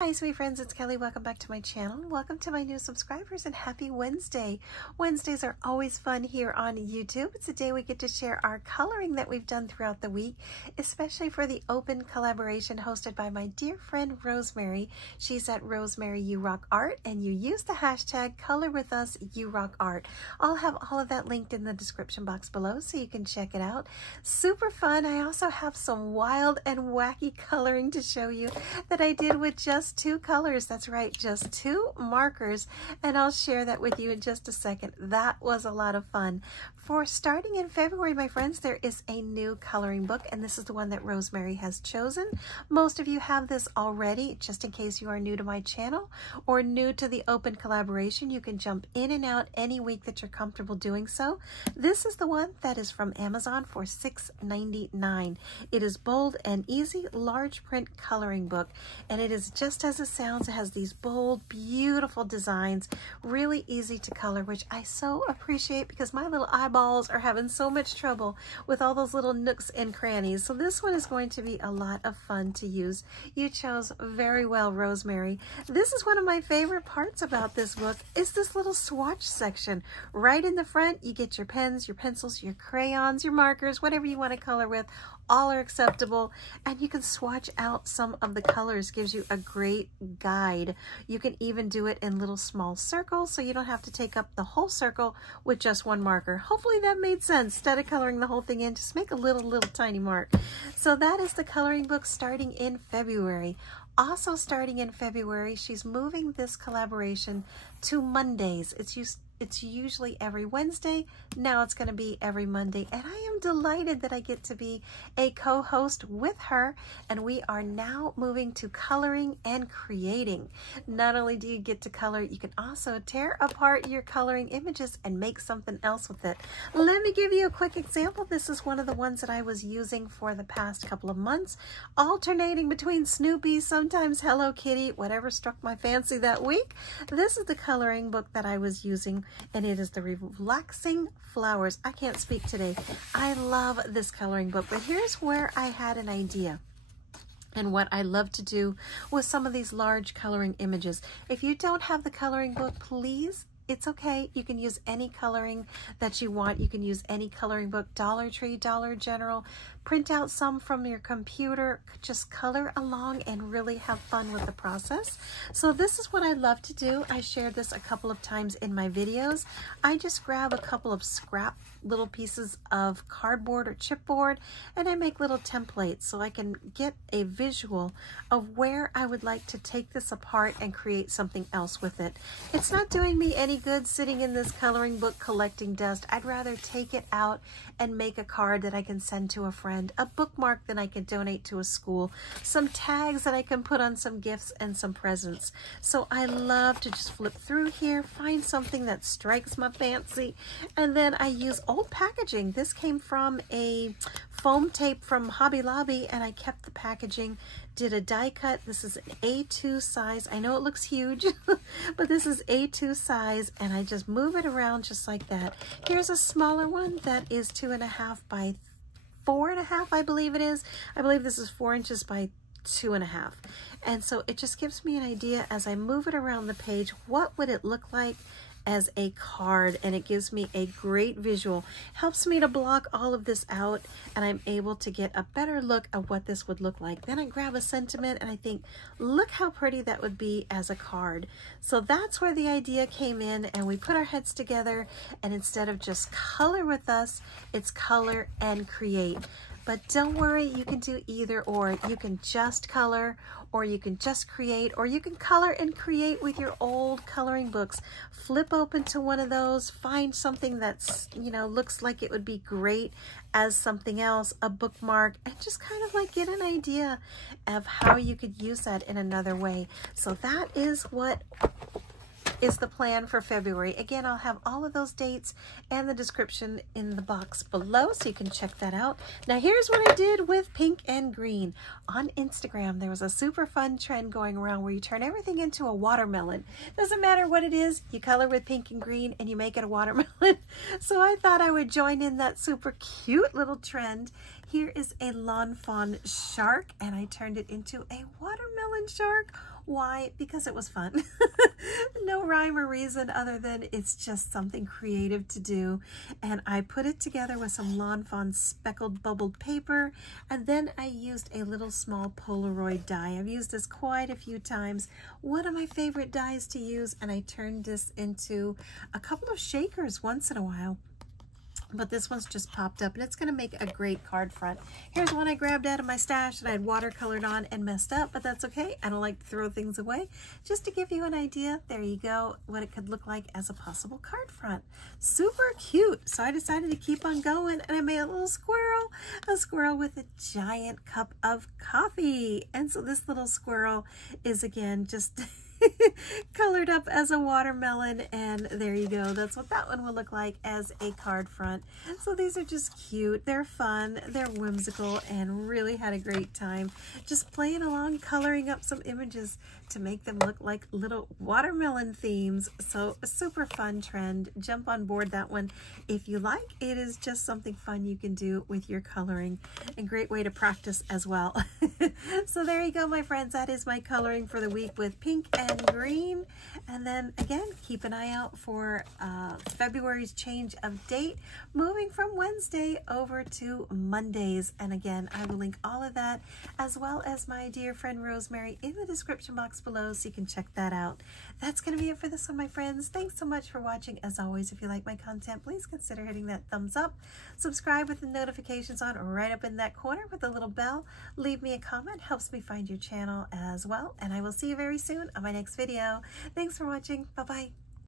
Hi sweet friends, it's Kelly. Welcome back to my channel. Welcome to my new subscribers and happy Wednesday. Wednesdays are always fun here on YouTube. It's a day we get to share our coloring that we've done throughout the week, especially for the open collaboration hosted by my dear friend Rosemary. She's at Rosemary You Rock Art, and you use the hashtag #ColorWithUsYouRockArt. I'll have all of that linked in the description box below so you can check it out. Super fun. I also have some wild and wacky coloring to show you that I did with just two colors. That's right, just two markers, and I'll share that with you in just a second. That was a lot of fun. For starting in February, my friends, there is a new coloring book, and this is the one that Rosemary has chosen. Most of you have this already. Just in case you are new to my channel or new to the open collaboration, you can jump in and out any week that you're comfortable doing so. This is the one that is from Amazon for $6.99. It is bold and easy, large print coloring book, and it is just as it sounds. It has these bold, beautiful designs, really easy to color, which I so appreciate because my little eyeballs are having so much trouble with all those little nooks and crannies. So this one is going to be a lot of fun to use. You chose very well, Rosemary. This is one of my favorite parts about this book is this little swatch section. Right in the front, you get your pens, your pencils, your crayons, your markers, whatever you want to color with. All are acceptable, and you can swatch out some of the colors. Gives you a great guide. You can even do it in little small circles, so you don't have to take up the whole circle with just one marker. Hopefully that made sense. Instead of coloring the whole thing in, just make a little tiny mark. So that is the coloring book starting in February. Also starting in February, she's moving this collaboration to Mondays. It's usually every Wednesday. Now it's going to be every Monday, and I am delighted that I get to be a co-host with her, and we are now moving to coloring and creating. Not only do you get to color, you can also tear apart your coloring images and make something else with it. Let me give you a quick example. This is one of the ones that I was using for the past couple of months, alternating between Snoopy, sometimes Hello Kitty, whatever struck my fancy that week. This is the coloring book that I was using, and it is the Relaxing Flowers. I can't speak today. I love this coloring book, but here's where I had an idea and what I love to do with some of these large coloring images. If you don't have the coloring book, please, it's okay. You can use any coloring that you want. You can use any coloring book, Dollar Tree, Dollar General. Print out some from your computer. Just color along and really have fun with the process. So this is what I love to do. I shared this a couple of times in my videos. I just grab a couple of scrap little pieces of cardboard or chipboard, and I make little templates so I can get a visual of where I would like to take this apart and create something else with it. It's not doing me any good sitting in this coloring book collecting dust. I'd rather take it out and make a card that I can send to a friend, a bookmark that I can donate to a school, some tags that I can put on some gifts and some presents. So I love to just flip through here, find something that strikes my fancy, and then I use old packaging. This came from a foam tape from Hobby Lobby, and I kept the packaging, did a die cut. This is an A2 size. I know it looks huge, but this is A2 size, and I just move it around just like that. Here's a smaller one that is 2.5 by 4.5, I believe it is. I believe this is 4 inches by 2.5. And so it just gives me an idea as I move it around the page, what would it look like as a card, and it gives me a great visual. Helps me to block all of this out, and I'm able to get a better look at what this would look like. Then I grab a sentiment and I think, look how pretty that would be as a card. So that's where the idea came in, and we put our heads together, and instead of just color with us, it's color and create. But don't worry, you can do either or. You can just color, or you can just create, or you can color and create with your old coloring books. Flip open to one of those, find something that's, you know, looks like it would be great as something else, a bookmark, and just kind of like get an idea of how you could use that in another way. So that is what is the plan for February. Again, I'll have all of those dates and the description in the box below, so you can check that out. Now here's what I did with pink and green. On Instagram, there was a super fun trend going around where you turn everything into a watermelon. Doesn't matter what it is, you color with pink and green and you make it a watermelon. So I thought I would join in that super cute little trend. Here is a lawn fawn shark, and I turned it into a watermelon shark. Why? Because it was fun. No rhyme or reason other than it's just something creative to do. And I put it together with some Lawn Fawn speckled bubbled paper, and then I used a little small Polaroid die. I've used this quite a few times. One of my favorite dies to use, and I turned this into a couple of shakers once in a while. But this one's just popped up, and it's going to make a great card front. Here's one I grabbed out of my stash that I had watercolored on and messed up, but that's okay. I don't like to throw things away. Just to give you an idea, there you go, what it could look like as a possible card front. Super cute. So I decided to keep on going, and I made a little squirrel, a squirrel with a giant cup of coffee. And so this little squirrel is, again, just colored up as a watermelon, and there you go. That's what that one will look like as a card front. So these are just cute, they're fun, they're whimsical, and really had a great time just playing along, coloring up some images to make them look like little watermelon themes. So a super fun trend. Jump on board that one if you like. It is just something fun you can do with your coloring, and great way to practice as well. So there you go, my friends. That is my coloring for the week with pink and green. And then again, keep an eye out for February's change of date, moving from Wednesday over to Mondays. And again, I will link all of that, as well as my dear friend Rosemary, in the description box below, so you can check that out. That's going to be it for this one, my friends. Thanks so much for watching. As always, if you like my content, please consider hitting that thumbs up. Subscribe with the notifications on right up in that corner with the little bell. Leave me a comment, helps me find your channel as well. And I will see you very soon on my next video. Thanks for watching. Bye-bye.